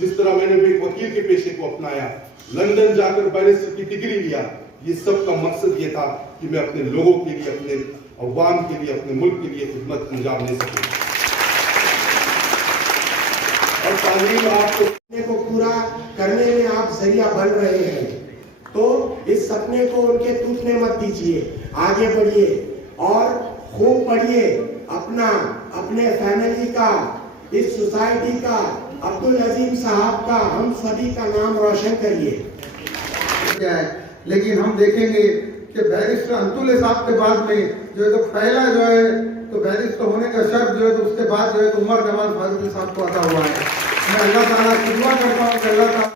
जिस तरह मैंने भी एक वकील के पेशे को अपनाया, लंदन जाकर बैरिस्टर की डिग्री लिया, ये सब का मकसद ये था कि मैं अपने लोगों के लिए, अपने अवाम के लिए, अपने मुल्क के लिए खिदमत अंजाम दे सकूं। और तालीम आपको सपने को पूरा करने में आप जरिया बन रहे हैं, तो इस सपने को उनके टूटने मत दीजिए, आगे बढ़िए और खूब पढ़िए, अपने फैमिली का, इस सोसाइटी का, अब्दुल अजीम साहब का, हम सभी का नाम रोशन करिए। क्या है, लेकिन हम देखेंगे कि बैरिस्टर अंतुल्य साहब के बाद में जो है तो पहला जो है तो बैरिस्टर होने का शर्त जो है तो उसके बाद जो है तो उमर जमाल फारूकी साहब को अता हुआ है। मैं अल्लाह ताला से दुआ करता हूँ कि अल्लाह ताला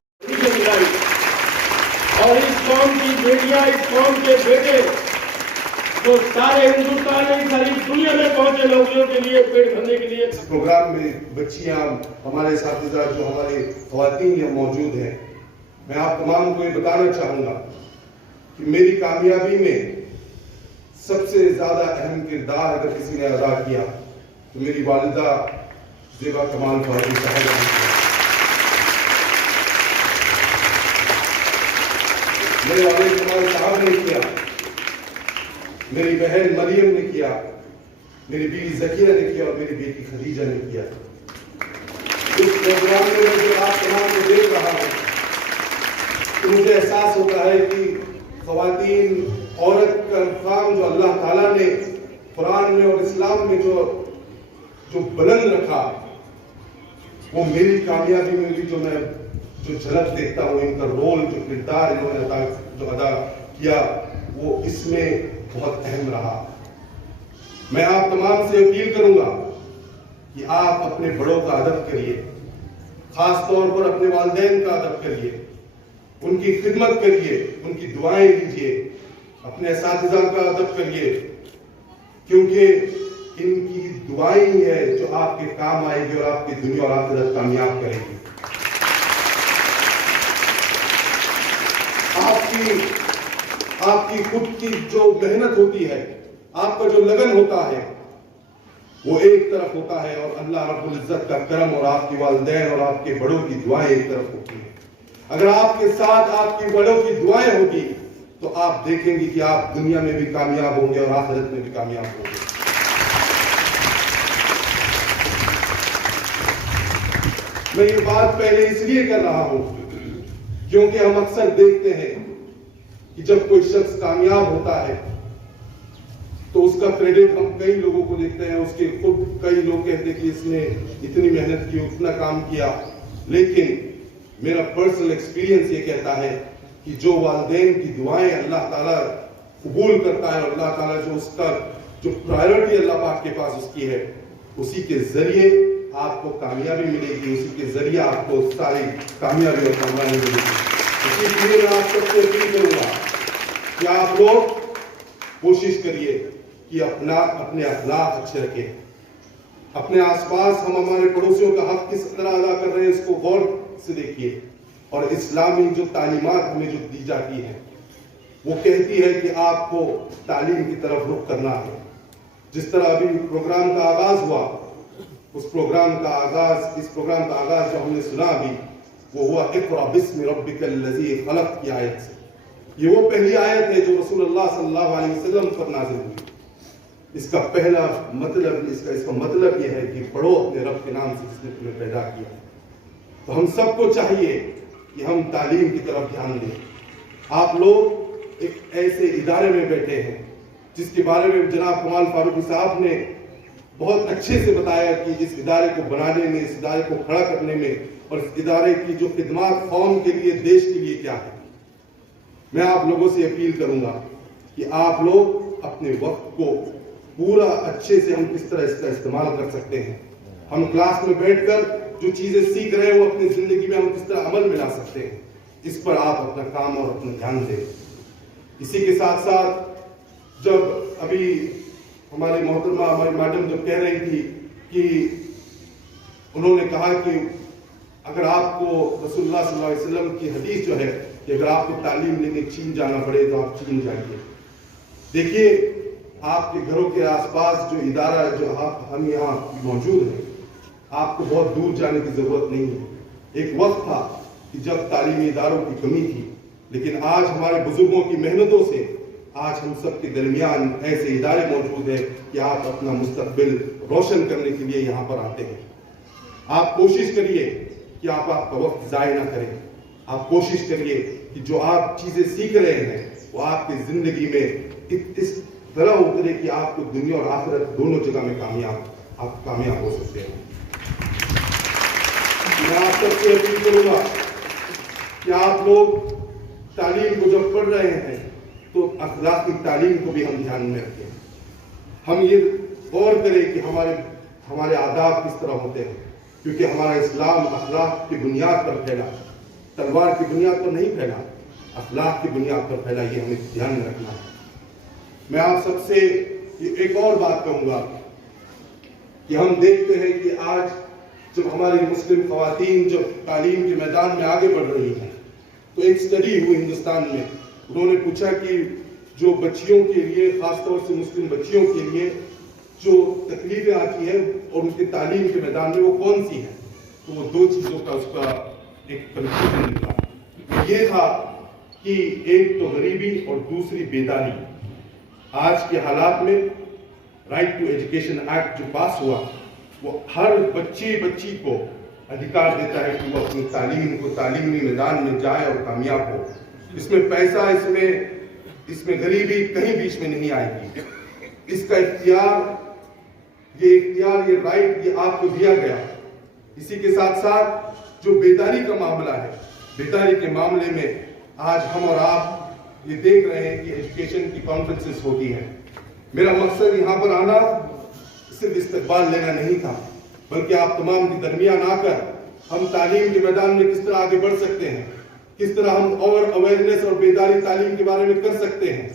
और इस कौम की बेटियां, इस कौम के बेटे तो सारे हिंदुस्तान में, सारी दुनिया में पहुंचे लोगों के लिए, पेट भरने के लिए। प्रोग्राम में बच्चियां, हमारे साथीदार जो हमारे ख्वातीन यहाँ मौजूद हैं, मैं आप तमाम को ये बताना चाहूंगा कि मेरी कामयाबी में सबसे ज्यादा अहम किरदार अगर किसी ने अदा किया तो मेरी वालिदा ज़ेबा कमाल फारूकी साहब ने। मेरे वालिद कमाल साहब ने किया, मेरी बहन मरियम ने किया, मेरी बीवी ज़किया ने किया और मेरी बेटी खदीजा ने किया। इस प्रोग्राम में मैं जो आप तमाम को देख रहा हूँ तो मुझे एहसास होता है कि ख़वातीन, औरत का काम जो अल्लाह ताला ने कुरान में और इस्लाम में जो बुलंद रखा, वो मेरी कामयाबी में भी जो झलक देखता हूँ, इनका रोल, जो किरदार इन्होंने जो अदा किया, वो इसमें बहुत अहम रहा। मैं आप तमाम से अपील करूंगा कि आप अपने बड़ों का अदब करिए, खास तौर पर अपने वालिदैन का अदब करिए, उनकी खिदमत करिए, उनकी दुआएं लीजिए, अपने असातिज़ा का अदब करिए, क्योंकि इनकी दुआएं ही है जो आपके काम आएगी और आपकी दुनिया और आखिरत कामयाब करेगी। आपकी खुद की जो मेहनत होती है, आपका जो लगन होता है, वो एक तरफ होता है और अल्लाह रब्बुल इज्जत का करम और आपकी वालिदैन और आपके बड़ों की दुआएं एक तरफ होती हैं। अगर आपके साथ आपकी बड़ों की दुआएं होगी तो आप देखेंगे कि आप दुनिया में भी कामयाब होंगे और आखिरत में भी कामयाब होंगे। मैं ये बात पहले इसलिए कर रहा हूं क्योंकि हम अक्सर देखते हैं कि जब कोई शख्स कामयाब होता है तो उसका क्रेडिट हम कई लोगों को देखते हैं, उसके खुद कई लोग कहते हैं कि इसने इतनी मेहनत की, उतना काम किया, लेकिन मेरा पर्सनल एक्सपीरियंस ये कहता है कि जो वालिदैन की दुआएं अल्लाह ताला कबूल करता है और अल्लाह ताला जो उसका जो प्रायोरिटी अल्लाह पाक के पास उसकी है, उसी के जरिए आपको कामयाबी मिलेगी, उसी के जरिए आपको सारी कामयाबी और कामयाबी मिलेगी। इसलिए मैं आप सबसे अपील करूंगा कि आप लोग कोशिश करिए कि अपने अखलाक अच्छे रखें, अपने आसपास हम हमारे पड़ोसियों का हक किस तरह अदा कर रहे हैं इसको गौर से देखिए। और इस्लामी जो तालीमात हमें जो दी जाती है वो कहती है कि आपको तालीम की तरफ रुख करना है। जिस तरह अभी प्रोग्राम का आगाज हुआ, इस प्रोग्राम का आगाज जो हमने सुना अभी, वो हुआ इक़रा बिस्मि रब्बिकल लज़ी खलक़ की आयत से। ये वो पहली आयत है जो रसूलुल्लाह सल्लल्लाहु अलैहि वसल्लम पर नाज़िल हुई। इसका पहला मतलब, इसका मतलब यह है कि पढ़ो अपने रब के नाम से जिसने तुम्हें पैदा किया। तो हम सबको चाहिए कि हम तालीम की तरफ ध्यान दें। आप लोग एक ऐसे इदारे में बैठे हैं जिसके बारे में जनाब कमाल फारूकी साहब ने बहुत अच्छे से बताया कि इस इदारे को बनाने में, इस इदारे को खड़ा करने में और इस इदारे की जो खिदमत कौम के लिए, देश के लिए क्या है। मैं आप लोगों से अपील करूंगा कि आप लोग अपने वक्त को पूरा अच्छे से हम किस तरह इसका इस्तेमाल कर सकते हैं। हम क्लास में बैठकर जो चीजें सीख रहे हैं वो अपनी जिंदगी में हम किस तरह अमल में ला सकते हैं, इस पर आप अपना काम और अपना ध्यान दें। इसी के साथ साथ जब अभी हमारी मोहतरमा, हमारी मैडम जब कह रही थी कि उन्होंने कहा कि अगर आपको रसूलुल्लाह सल्लल्लाहु अलैहि वसल्लम की हदीस जो है कि अगर आपको तालीम लेने चीन जाना पड़े तो आप चीन जाइए। देखिए, आपके घरों के आसपास जो इदारा जो हम यहाँ मौजूद हैं, आपको बहुत दूर जाने की जरूरत नहीं है। ایک وقت تھا کہ جب تعلیمی اداروں کی کمی تھی، لیکن آج ہمارے بزرگوں کی محنتوں سے آج ہم سب کے درمیان ایسے ادارے موجود ہیں کہ آپ اپنا مستقبل روشن کرنے کے لیے یہاں پر آتے ہیں۔ آپ کوشش کریے کہ آپ کا وقت ضائع نہ کریں۔ آپ کوشش کریے کہ جو آپ چیزیں سیکھ رہے ہیں وہ آپ کی زندگی میں اس طرح اترے کہ آپ کو دنیا اور آخرت دونوں جگہ میں کامیاب ہو سکتے ہیں۔ میں آپ سب سے اپیل کروں گا کہ آپ لوگ تعلیم کو جب پڑھ رہے ہیں تو اخلاقی تعلیم کو بھی ہم دھیان میں رکھیں۔ ہم یہ غور کریں کہ ہمارے آداب کس طرح ہوتے ہیں، کیونکہ ہمارا اسلام اخلاق کی بنیاد پر پھیلا، تلوار کی بنیاد پر نہیں پھیلا، اخلاق کی بنیاد پر پھیلا۔ یہ ہمیں دھیان میں رکھنا ہے۔ میں آپ سب سے ایک اور بات کہوں گا کہ ہم دیکھتے ہیں کہ آج جب ہماری مسلم خواتین جب تعلیم کے میدان میں آگے بڑھ رہی ہیں تو ایک اسٹڈی ہوئی ہندوستان میں، انہوں نے پوچھا کہ جو بچیوں کے لیے، خاص طور سے مسلم بچیوں کے لیے جو تکلیفیں آتی ہیں اور ان کے تعلیم کے میدان میں وہ کون سی ہیں، تو وہ دو چیزوں کا اس کا ایک کنکلوژن نکلا۔ یہ تھا کہ ایک تو غریبی اور دوسری بیداری۔ آج کے حالات میں رائٹ ٹو ایجوکیشن ایکٹ جو پاس ہوا وہ ہر بچی کو ادھیکار دیتا ہے کہ وہ اپنی تعلیمی میدان میں جائے اور کامیاب ہو۔ اس میں پیسہ، اس میں غریبی کہیں بیچ میں نہیں آئے گی۔ اس کا اختیار، یہ رائٹ یہ آپ کو دیا گیا۔ اسی کے ساتھ ساتھ جو بیداری کا معاملہ ہے، بیداری کے معاملے میں آج ہم اور آپ یہ دیکھ رہے ہیں کہ ایجوکیشن کی کانفرنسز ہوتی ہیں۔ میرا مقصد یہاں پر آنا صرف استقبال لینا نہیں تھا، بلکہ آپ تمام کے درمیان آ کر ہم تعلیم کے میدان میں کس طرح آگے بڑھ سکتے ہیں، کس طرح ہم اویئرنیس اور بیداری تعلیم کے بارے میں کر سکتے ہیں۔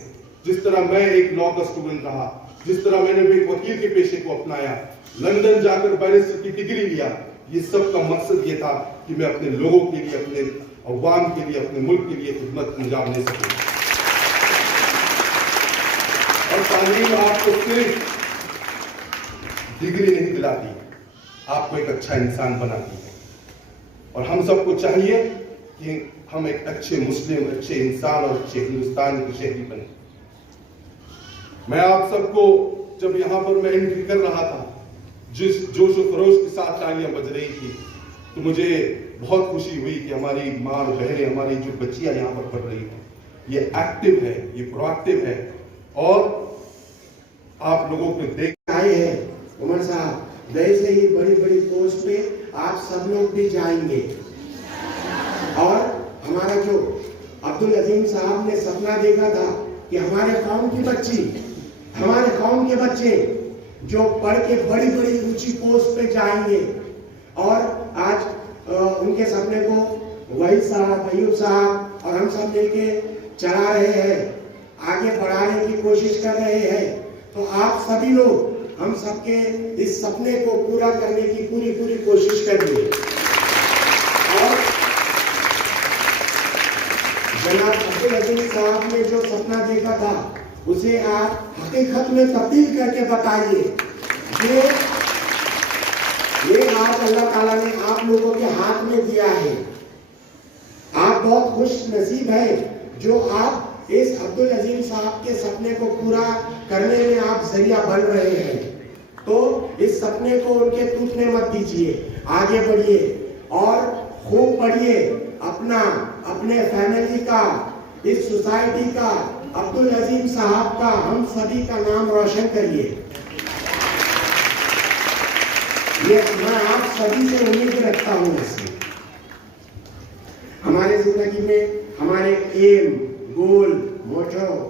جس طرح میں ایک لا کا اسٹوڈنٹ رہا، جس طرح میں نے ایک وکیل کے پیشے کو اپنایا، لندن جا کر بیرسٹر کی ڈگری لیا، یہ سب کا مقصد یہ تھا کہ میں اپنے لوگوں کے لیے، اپنے عوام کے لیے، اپنے ملک کے لیے خدمت انجام دے سکوں۔ اور تعلیم آپ کو صرف ڈگری نہیں دلاتی، آپ کو ایک اچھا انسان بناتی ہے۔ اور ہم سب کو چاہیے کہ ہم ایک اچھے مسلم، اچھے انسان اور اچھے ہندوستان کے شہری بنیں۔ میں آپ سب کو جب یہاں پر میں انٹری کر رہا تھا، جس جوش و خروش کے ساتھ تالیاں بج رہی تھی، تو مجھے بہت خوشی ہوئی کہ ہماری ماں اور بہنیں، ہماری جو بچیاں یہاں پر پڑھ رہی ہیں، یہ ایکٹیو ہے، یہ پروایکٹیو ہے، اور آپ لوگوں کو دیکھ آئے ہیں عمر صاحب، ویسے ہی بڑی بڑی پوسٹ پہ آپ سب لوگ بھی جائیں گے۔ اور ہمارا جو عبدالعظیم صاحب نے سپنا دیکھا تھا کہ ہمارے قوم کی بچی، ہمارے قوم کے بچے جو پڑھ کے بڑی بڑی اونچی پوسٹ پہ جائیں گے، اور آج ان کے سپنے کو وحید صاحب، ایوب صاحب اور ہم سب مل کے چلا رہے ہیں، آگے بڑھانے کی کوشش کر رہے ہیں۔ تو آپ سبھی لوگ، ہم سب کے اس سپنے کو پورا کرنے کی پوری کوشش کریے۔ اور جناب عبدالعظیم صاحب نے جو سپنا دیکھا تھا اسے آپ حقیقت میں تبدیل کر کے بتائیے۔ یہ آج اللہ تعالیٰ نے آپ لوگوں کے ہاتھ میں دیا ہے۔ آپ بہت خوش نصیب ہیں جو آپ اس عبدالعظیم صاحب کے سپنے کو پورا کرنے میں آپ ذریعہ بن رہے ہیں۔ تو اس سپنے کو ان کے ٹوٹنے مت دیجیے، آگے بڑھیے اور خوب پڑھیے، اپنے فیملی کا، اس سوسائٹی کا، عبدالعظیم صاحب کا، ہم سبھی کا نام روشن کریے۔ یہ میں آپ سبھی سے امید رکھتا ہوں۔ ہمارے زندگی میں ہمارے ایم، گول، موٹو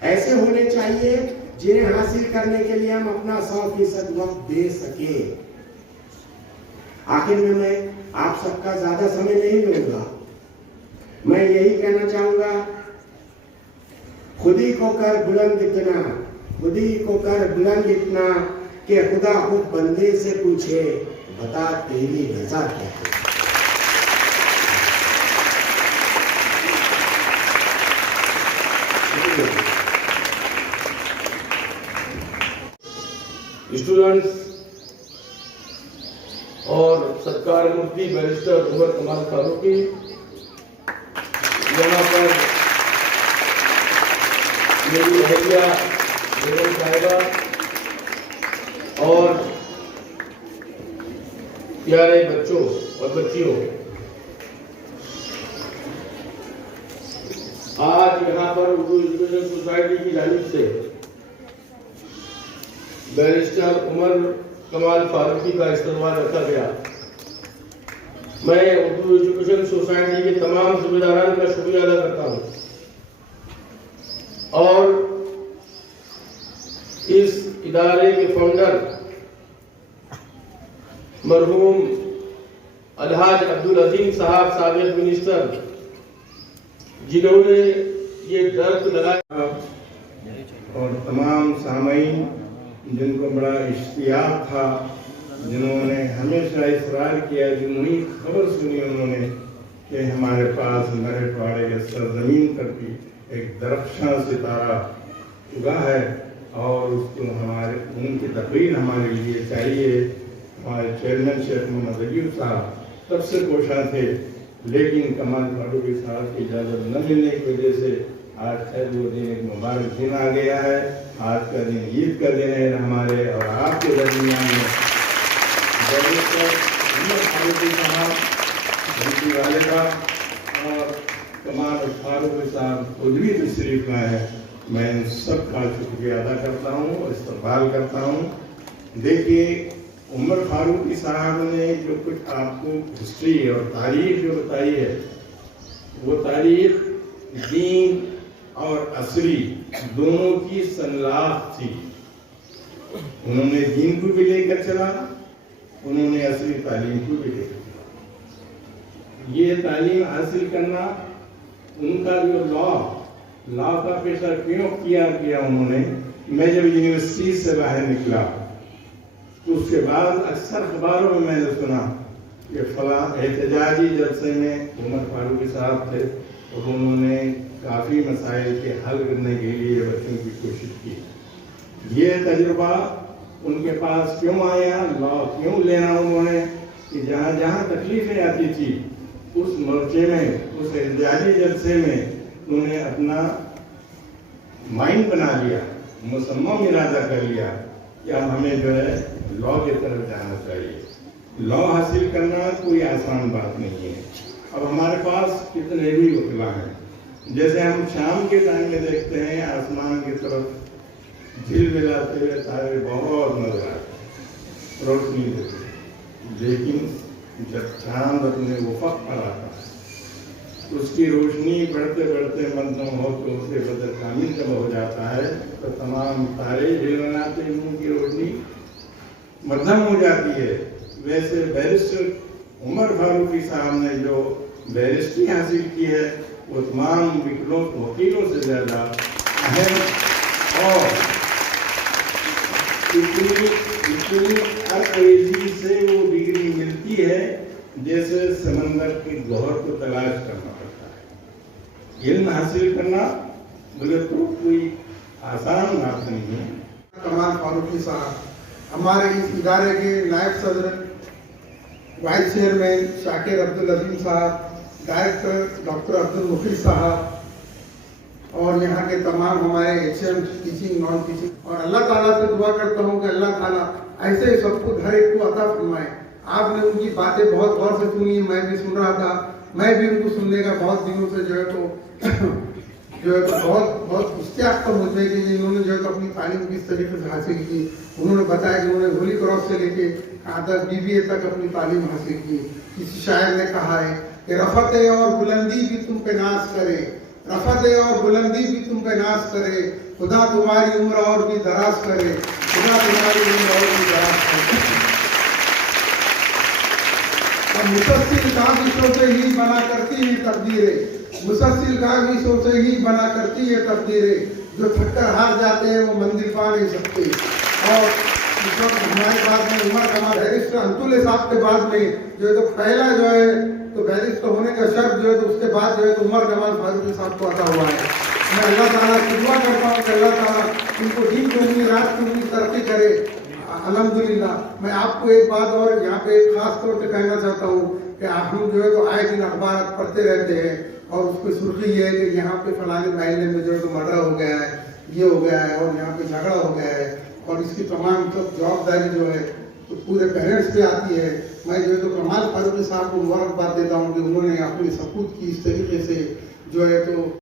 ایسے ہونے چاہیے جنہیں حاصل کرنے کے لیے ہم اپنا 100% وقت دے سکے۔ آخر میں آپ سب کا زیادہ سمے نہیں لوں گا، میں یہی کہنا چاہوں گا، خودی کو کر بلند اتنا، خودی کو کر بلند اتنا کہ خدا خود بندے سے پوچھے بتا تیری رضا کیا ہے۔ اسٹوڈنٹس اور सत्कार मूर्ति बैरिस्टर उमर कमाल फारूकी, यहाँ पर मेरी अहलिया बेगम साहिबा और प्यारे बच्चों और बच्चियों, आज यहाँ पर उर्दू एजुकेशन सोसाइटी की जानिब से बैरिस्टर उमर कमाल फारूकी का इस्तेमाल रखा गया। मैं उर्दू एजुकेशन सोसाइटी के तमाम जिम्मेदारान का शुक्रिया अदा करता हूँ और इस इदारे के फाउंडर मरहूम अलहाज अब्दुल अजीम साहब, साबिक मिनिस्टर, जिन्होंने ये दर्द लगाया, और तमाम सामीन जिनको बड़ा इश्तियाक था, जिन्होंने हमेशा इसरार किया, जिन्होंने खबर सुनी उन्होंने कि हमारे पास मराठवाड़े के सरजमीन पर भी एक दरख्शां सितारा उगा है और उसको उनकी तकरीर हमारे लिए चाहिए। हमारे चेयरमैन शेख मोहम्मद अयूब साहब तब से कोशा थे, लेकिन कमाल फारूकी साहब की इजाज़त न मिलने की वजह से आज खैर वो दिन एक मुबारक दिन आ गया है। आज का दिन ईद का दिन है हमारे और आपके दरमियान में बैरिस्टर उमर फारूकी साहब, उनकी वालिदा और कमाल फारूकी साहब खुद भी तशरीफ लाए हैं। मैं इन सब का शुक्रिया अदा करता हूँ और इस्तकबाल करता हूँ। देखिए, उमर फारूकी साहब ने जो कुछ आपको हिस्ट्री और तारीख जो बताई है, वो तारीख दीन और असली दोनों की संलाप थी। उन्होंने दीन को भी लेकर चला, उन्होंने असली तालीम को भी लेकर चला। ये तालीम हासिल करना उनका जो लॉ का पेशा क्यों किया उन्होंने। मैं जब यूनिवर्सिटी से बाहर निकला तो उसके बाद अक्सर अखबारों में मैंने सुना कि फला एहतजाजी जलसे में उमर फारूकी साहब थे और उन्होंने काफ़ी मसाइल के हल करने के लिए बच्चों की कोशिश की। ये तजुर्बा उनके पास क्यों आया, लॉ क्यों लेना उन्होंने, कि जहाँ जहाँ तकलीफें आती थी उस मोर्चे में, उस एहतजाजी जलसे में उन्होंने अपना माइंड बना लिया, मुसम्मम इरादा कर लिया कि अब हमें जो है लॉ की तरफ जाना चाहिए। लॉ हासिल करना कोई आसान बात नहीं है। अब हमारे पास कितने भी वकीला हैं, जैसे हम शाम के टाइम में देखते हैं आसमान की तरफ झिल मिलाते हुए तारे बहुत नजर आते, रोशनी देते, लेकिन जब चांद अपने उफ़क़ पर आता है उसकी रोशनी बढ़ते बढ़ते मध्यम हो तो उसे बदर कामिल जब हो जाता है तो तमाम तारे झिलमिलाते हैं, उनकी रोशनी मध्यम हो जाती है। वैसे बैरिस्टर उमर फारूकी साहब ने जो बैरिस्ट्री हासिल की है वो तमाम वकीलों से ज़्यादा अहम और इतनी अंग्रेजी से वो डिग्री मिलती है जैसे समंदर की गौहर को तलाश करना पड़ता है। इल्म हासिल करना मुझे तो कोई आसान बात नहीं है। कमाल फारूकी साहब हमारे इस इदारे के नायब सदर, वाइस चेयरमैन शाकिर अब्दुल अजीम साहब, डायरेक्टर डॉक्टर अब्दुल मुफीद साहब और यहाँ के तमाम हमारे HM टीचिंग नॉन टीचिंग, और अल्लाह ताला से दुआ करता हूँ कि अल्लाह ताला ऐसे ही सबको हर एक को अता फरमाए। आपने उनकी बातें बहुत गौर से सुनी, मैं भी सुन रहा था, मैं भी उनको सुनने का बहुत दिनों से जो है तो बहुत इश्तियाक था मुझे कि इन्होंने जो है तो अपनी तालीम किस तरीके से हासिल की। उन्होंने बताया कि उन्होंने होली क्रॉस से लेके आदत BBA तक अपनी तालीम हासिल की। किसी शायर ने कहा है कि रफ़त और बुलंदी भी तुम पे नाज करे, रफ़त और बुलंदी भी तुम पे नाज करे, खुदा तुम्हारी उम्र और भी दराज करे, खुदा तुम्हारी उम्र और भी दराज करे। मुसलसिल काबिशों से ही बना करती है तकदीरें, मुसलसिल काबिशों से ही बना करती है तकदीरें, जो थककर हार जाते हैं वो मंजिल पा नहीं सकते। और इस वक्त हमारे पास में उमर कमाल बैरिस्टर अंतुल्य साहब के बाद में जो है तो पहला जो है तो बैरिस्टर होने का शर्त जो है तो उसके बाद जो है तो उमर कमाल फारूकी साहब को अता हुआ है। मैं अल्लाह ताला से दुआ करता हूँ कि अल्लाह ताला इनको दिन दुगनी रात दुगनी तरक्की करे, अल्हम्दुलिल्लाह। मैं आपको एक बात और यहाँ पे खास तौर पे कहना चाहता हूँ कि हम जो है तो आए दिन अखबार पढ़ते रहते हैं और उसकी सुर्खी ये है कि यहाँ पे फलाने महल्ले में जो है तो मर्डर हो गया है, ये हो गया है और यहाँ पे झगड़ा हो गया है, और इसकी तमाम सब जवाबदारी जो है तो पूरे पेरेंट्स पे आती है। मैं जो है तो कमाल फारूकी साहब को मुबारकबाद देता हूँ कि उन्होंने अपनी सपूत की इस तरीके से जो है तो